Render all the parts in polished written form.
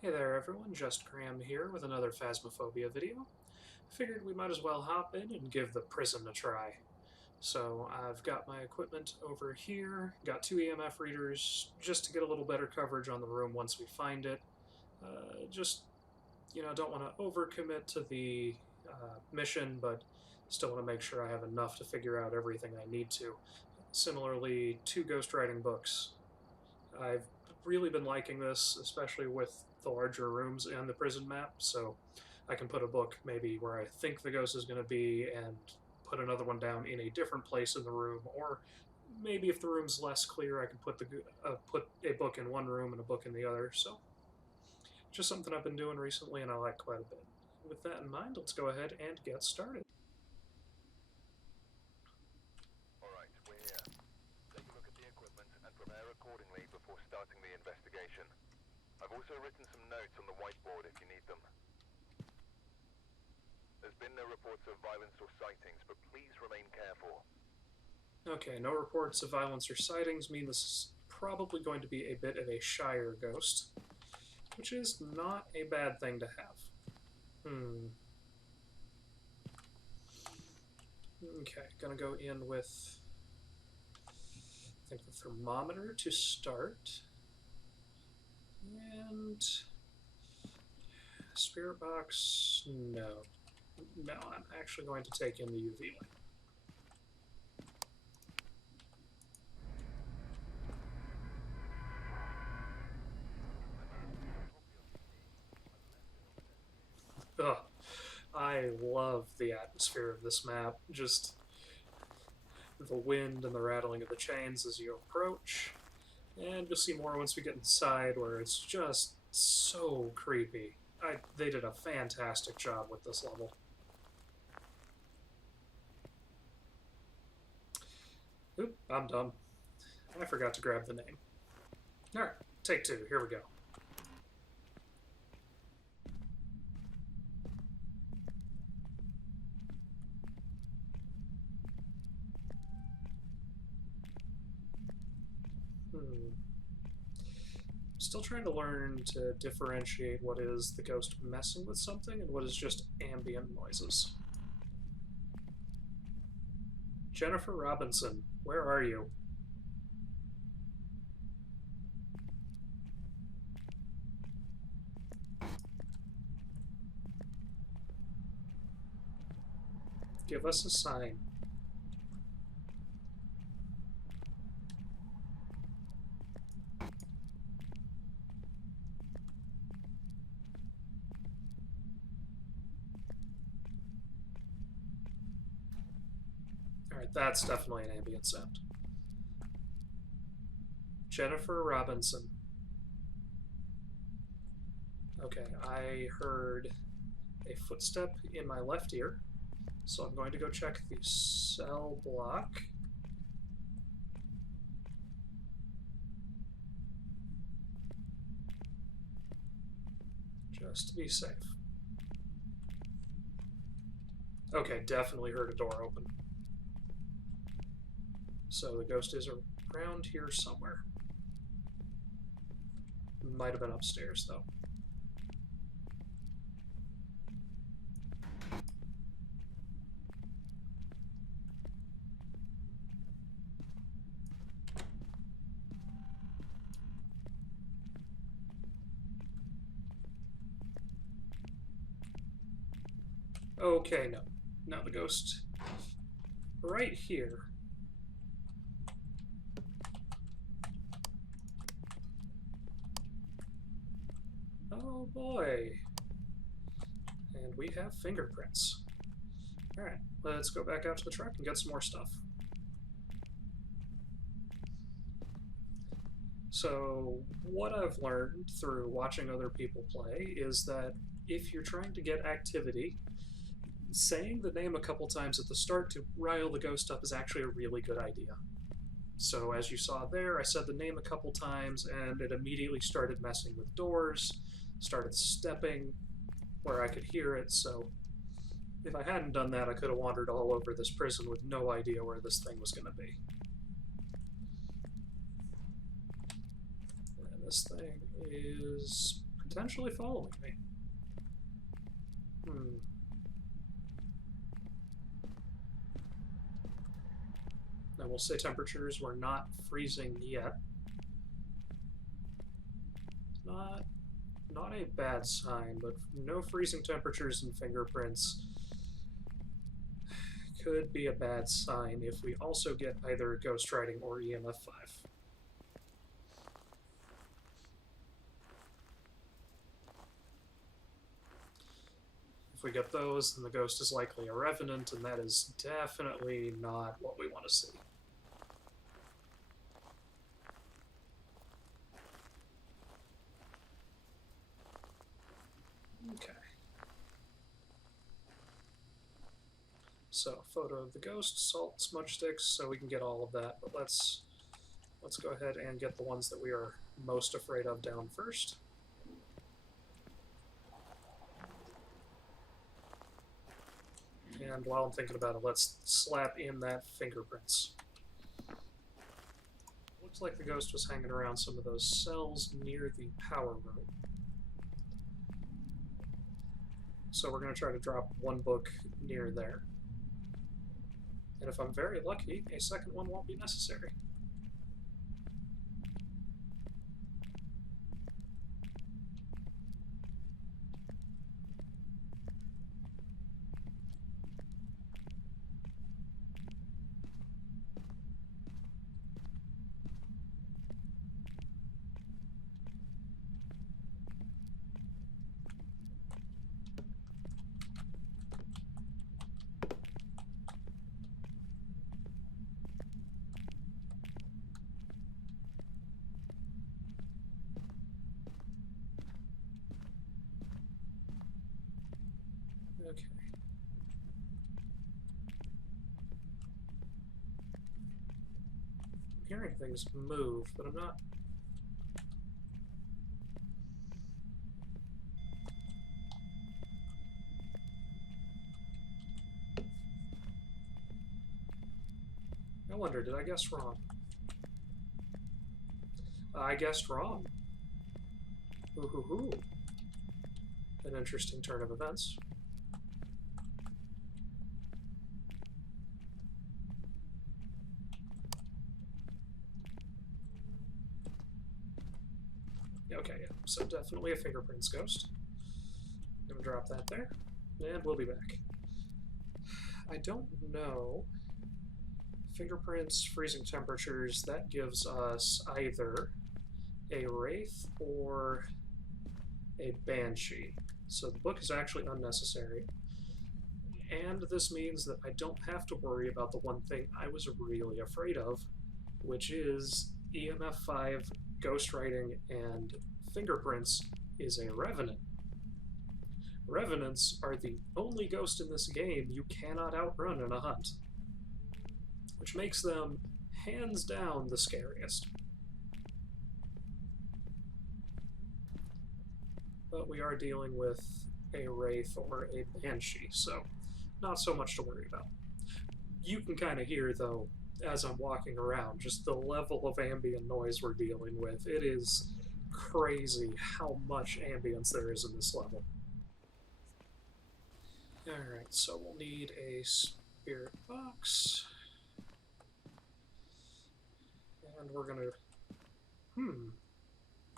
Hey there everyone, Just Graham here with another Phasmophobia video. Figured we might as well hop in and give the prison a try. So I've got my equipment over here, got two EMF readers just to get a little better coverage on the room once we find it. Don't want to overcommit to the mission, but still want to make sure I have enough to figure out everything I need to. Similarly, two ghostwriting books. I've really been liking this, especially with the larger rooms and the prison map, so I can put a book maybe where I think the ghost is going to be and put another one down in a different place in the room, or maybe if the room's less clear, I can put a book in one room and a book in the other. So just something I've been doing recently and I like quite a bit. With that in mind, let's go ahead and get started. Alright, we're here. Take a look at the equipment and prepare accordingly before starting the investigation. I've also written some notes on the whiteboard if you need them. There's been no reports of violence or sightings, but please remain careful. Okay, no reports of violence or sightings mean this is probably going to be a bit of a Shire ghost, which is not a bad thing to have. Okay, gonna go in with, I think, the thermometer to start. And spirit box, no. No, I'm actually going to take in the UV light. Ugh, I love the atmosphere of this map. Just the wind and the rattling of the chains as you approach. And you'll see more once we get inside, where it's just so creepy. They did a fantastic job with this level. Oop, I'm done. I forgot to grab the name. Alright, take two. Here we go. Still trying to learn to differentiate what is the ghost messing with something and what is just ambient noises. Jennifer Robinson, where are you? Give us a sign. Alright, that's definitely an ambient sound. Jennifer Robinson. Okay, I heard a footstep in my left ear, so I'm going to go check the cell block. Just to be safe. Okay, definitely heard a door open. So the ghost is around here somewhere. Might have been upstairs, though. Okay, no. Now the ghost right here. Oh boy. And we have fingerprints. Alright, let's go back out to the truck and get some more stuff. So, what I've learned through watching other people play is that if you're trying to get activity, saying the name a couple times at the start to rile the ghost up is actually a really good idea. So as you saw there, I said the name a couple times and it immediately started messing with doors, started stepping where I could hear it, so if I hadn't done that, I could have wandered all over this prison with no idea where this thing was going to be. And this thing is potentially following me. Now we'll say temperatures were not freezing yet. Not a bad sign, but no freezing temperatures and fingerprints could be a bad sign if we also get either ghost writing or EMF 5. If we get those, then the ghost is likely a revenant, and that is definitely not what we want to see. Okay. So, photo of the ghost, salt, smudge sticks, so we can get all of that, but let's go ahead and get the ones that we are most afraid of down first. And while I'm thinking about it, let's slap in that fingerprints. Looks like the ghost was hanging around some of those cells near the power room. So we're going to try to drop one book near there. And if I'm very lucky, a second one won't be necessary. Okay. I'm hearing things move, but I'm not... I wonder, did I guess wrong? I guessed wrong. Ooh. An interesting turn of events. Okay, yeah, so definitely a fingerprints ghost. I'm gonna drop that there, and we'll be back. I don't know. Fingerprints, freezing temperatures, that gives us either a wraith or a banshee. So the book is actually unnecessary. And this means that I don't have to worry about the one thing I was really afraid of, which is EMF 5, ghostwriting, and fingerprints is a revenant. Revenants are the only ghost in this game you cannot outrun in a hunt, which makes them hands down the scariest. But we are dealing with a wraith or a banshee, so not so much to worry about. You can kind of hear, though, as I'm walking around, just the level of ambient noise we're dealing with. It is crazy how much ambience there is in this level. Alright, so we'll need a spirit box. And we're gonna...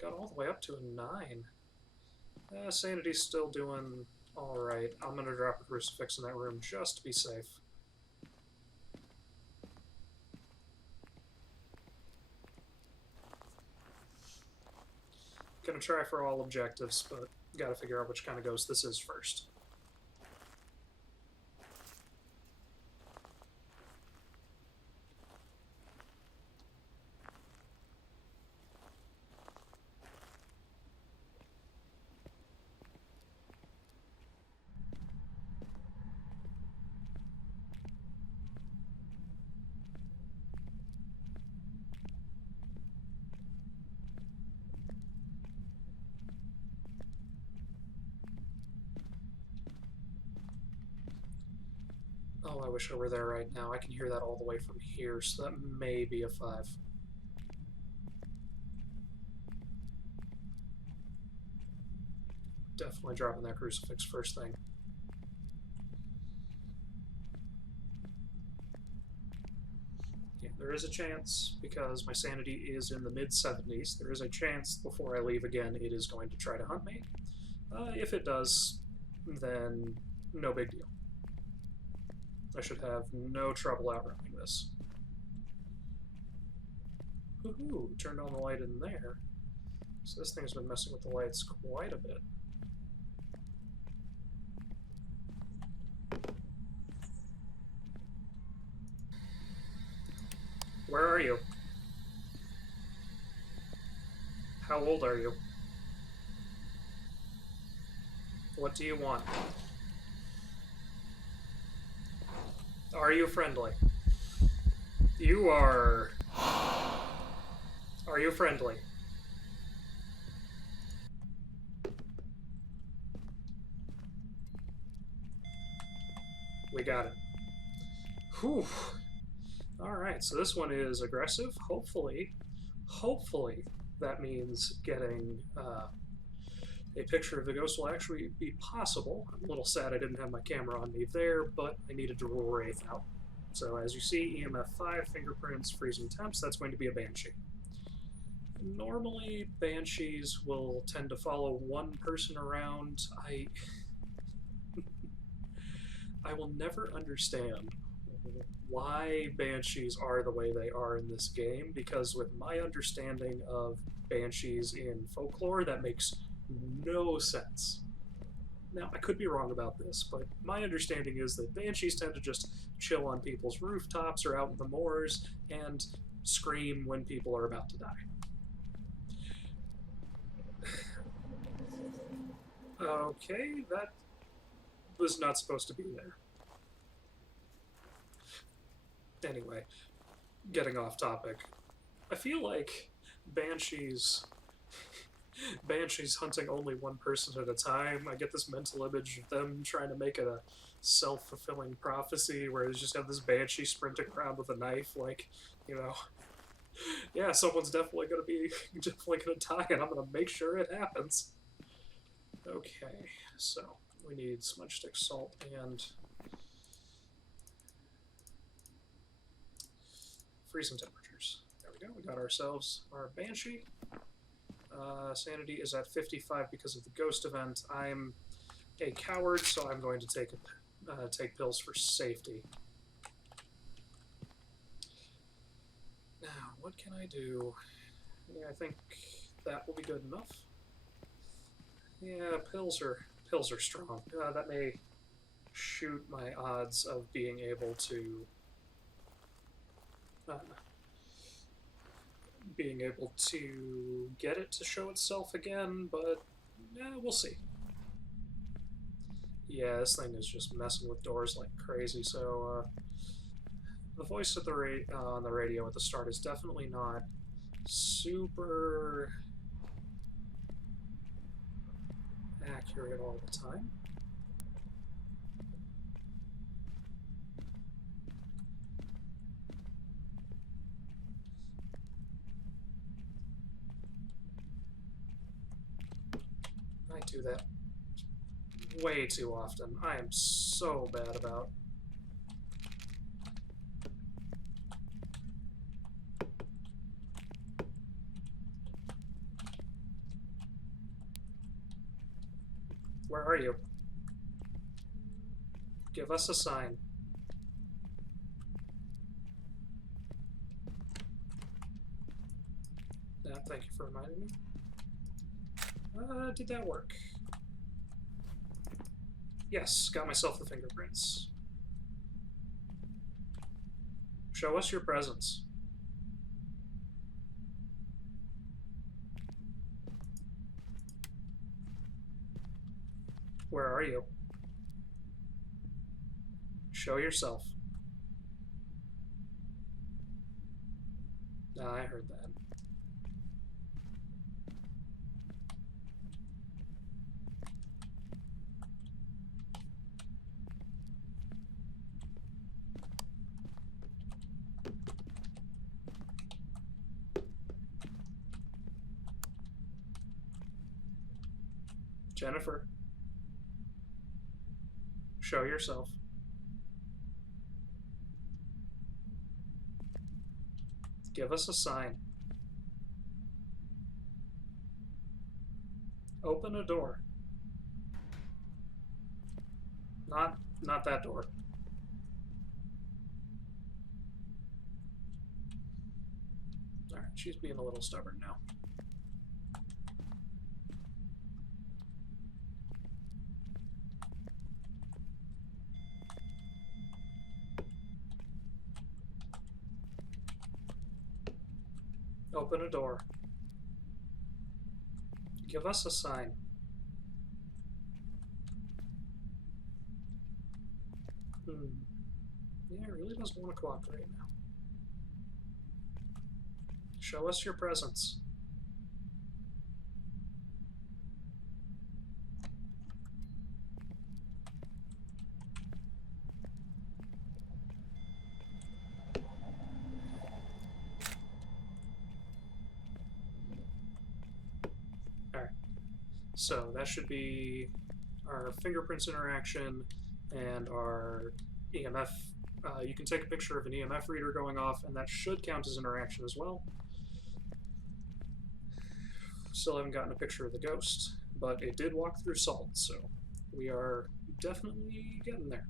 got all the way up to a 9. Sanity's still doing alright. I'm gonna drop a crucifix in that room just to be safe. Gonna try for all objectives, but gotta figure out which kind of ghost this is first. Oh, I wish I were there right now. I can hear that all the way from here, so that may be a 5. Definitely dropping that crucifix first thing. Yeah, there is a chance, because my sanity is in the mid-70s, there is a chance before I leave again it is going to try to hunt me. If it does, then no big deal. I should have no trouble outrunning this. Woohoo! Turned on the light in there. So this thing's been messing with the lights quite a bit. Where are you? How old are you? What do you want? Are you friendly? You are... Are you friendly? We got it. Whew. Alright, so this one is aggressive. Hopefully, that means getting a picture of the ghost will actually be possible. I'm a little sad I didn't have my camera on me there, but I needed to rule Wraith out. So as you see, EMF 5, fingerprints, freezing temps, that's going to be a Banshee. Normally, Banshees will tend to follow one person around. I will never understand why Banshees are the way they are in this game, because with my understanding of Banshees in folklore, that makes no sense. Now, I could be wrong about this, but my understanding is that Banshees tend to just chill on people's rooftops or out in the moors and scream when people are about to die. Okay, that was not supposed to be there. Anyway, getting off topic. I feel like Banshees hunting only one person at a time. I get this mental image of them trying to make it a self-fulfilling prophecy where they just have this Banshee sprinting around with a knife, like, you know, yeah, someone's definitely gonna die, and I'm gonna make sure it happens. Okay, so we need smudge stick, salt, and freezing temperatures. There we go. We got ourselves our Banshee. Sanity is at 55 because of the ghost event. I'm a coward, so I'm going to take pills for safety. Now, what can I do? Yeah, I think that will be good enough. Yeah, pills are strong. That may shoot my odds of being able to get it to show itself again, but we'll see. Yeah, this thing is just messing with doors like crazy, so the voice at on the radio at the start is definitely not super accurate all the time. I do that way too often. I am so bad about... Where are you? Give us a sign. Thank you for reminding me. Did that work? Yes, got myself the fingerprints. Show us your presence. Where are you? Show yourself. I heard that. Jennifer, show yourself. Give us a sign. Open a door. Not that door. Alright, she's being a little stubborn now. Open a door. Give us a sign. Yeah, it really doesn't want to cooperate now. Show us your presence. Alright. So that should be our fingerprints interaction and our EMF. You can take a picture of an EMF reader going off, and that should count as interaction as well. Still haven't gotten a picture of the ghost, but it did walk through salt, so we are definitely getting there.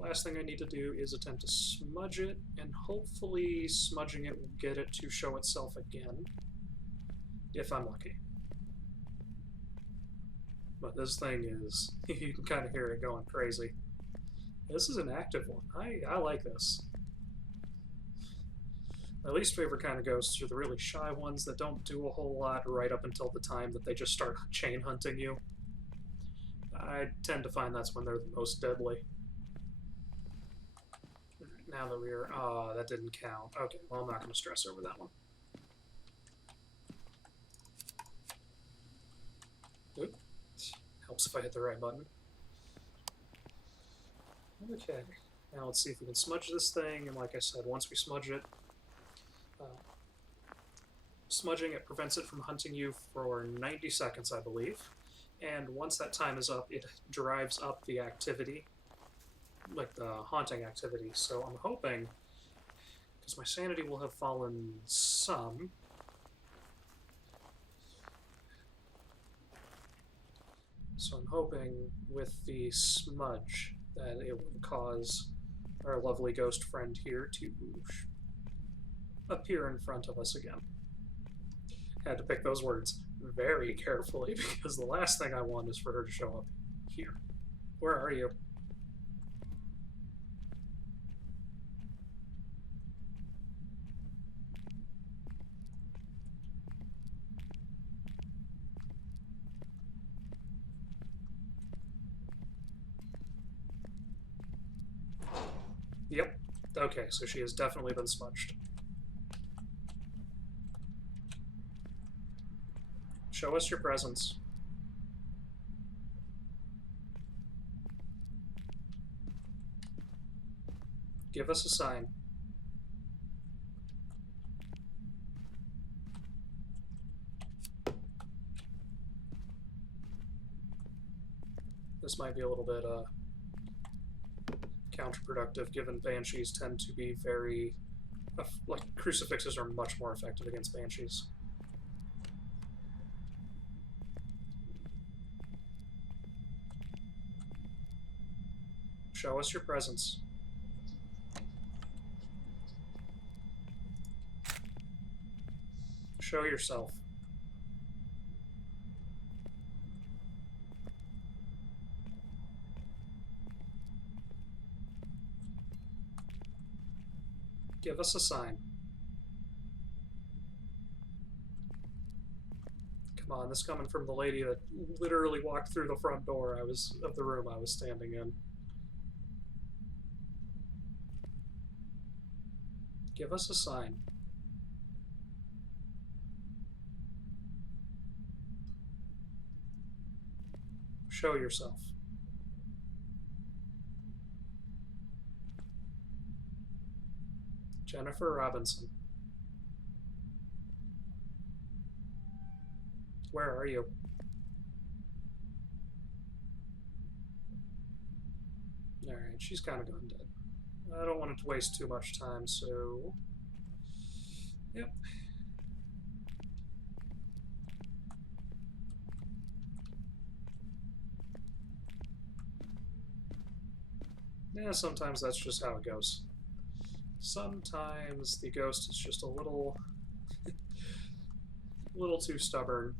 Last thing I need to do is attempt to smudge it, and hopefully smudging it will get it to show itself again, if I'm lucky. But this thing is, you can kind of hear it going crazy. This is an active one. I like this. My least favorite kind of ghosts are the really shy ones that don't do a whole lot right up until the time that they just start chain hunting you. I tend to find that's when they're the most deadly. Now that we're... oh, that didn't count. Okay, well, I'm not going to stress over that one. Oop. Helps if I hit the right button. Okay, now let's see if we can smudge this thing, and like I said, once we smudge it, smudging it prevents it from hunting you for 90 seconds, I believe, and once that time is up, it drives up the activity, like the haunting activity, so I'm hoping, because my sanity will have fallen some, so I'm hoping with the smudge that it will cause our lovely ghost friend here to appear in front of us again. Had to pick those words very carefully because the last thing I want is for her to show up here. Where are you? Yep. Okay, so she has definitely been smudged. Show us your presence. Give us a sign. This might be a little bit counterproductive, given banshees tend to be very... like, crucifixes are much more effective against banshees. Show us your presence. Show yourself. Give us a sign. Come on, this coming from the lady that literally walked through the front door of the room I was standing in. Give us a sign. Show yourself. Jennifer Robinson. Where are you? Alright, she's kind of gone dead. I don't want it to waste too much time, so... Yep. Yeah, sometimes that's just how it goes. Sometimes the ghost is just a little too stubborn,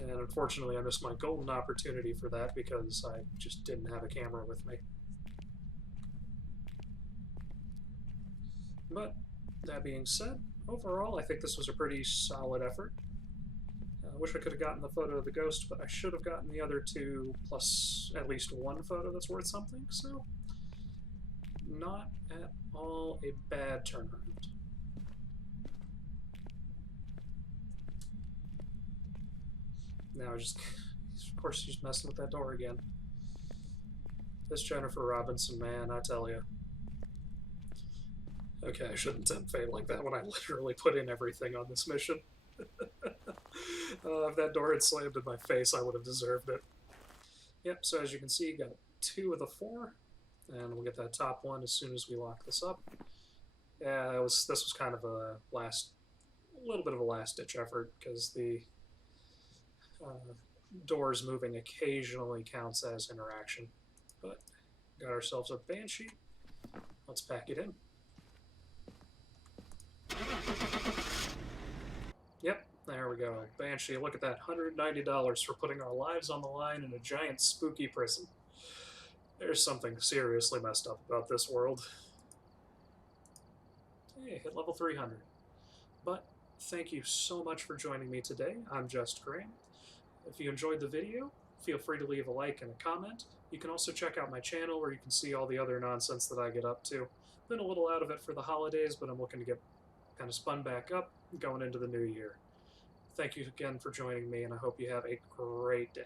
and unfortunately I missed my golden opportunity for that because I just didn't have a camera with me. But that being said, overall I think this was a pretty solid effort. I wish I could have gotten the photo of the ghost, but I should have gotten the other two, plus at least one photo that's worth something, so not at all a bad turnaround. Now just, of course she's messing with that door again. This Jennifer Robinson, man, I tell you. Okay, I shouldn't tempt fate like that when I literally put in everything on this mission. If that door had slammed in my face, I would have deserved it. Yep, so as you can see, got 2 of the 4, and we'll get that top one as soon as we lock this up. Yeah, this was kind of a little bit of a last-ditch effort, because the doors moving occasionally counts as interaction. But got ourselves a Banshee. Let's pack it in. Yep, there we go. Banshee, look at that. $190 for putting our lives on the line in a giant spooky prison. There's something seriously messed up about this world. Hey, hit level 300. But thank you so much for joining me today. I'm Just Graham. If you enjoyed the video, feel free to leave a like and a comment. You can also check out my channel where you can see all the other nonsense that I get up to. Been a little out of it for the holidays, but I'm looking to get kind of spun back up going into the new year. Thank you again for joining me, and I hope you have a great day.